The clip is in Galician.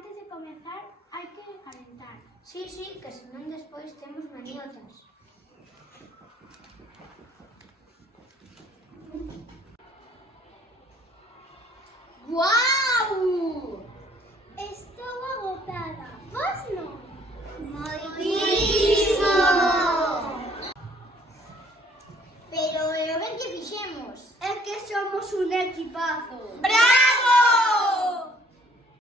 antes de comezar hai que calentar. Sí, que senón despois temos maniotas. ¡Guau!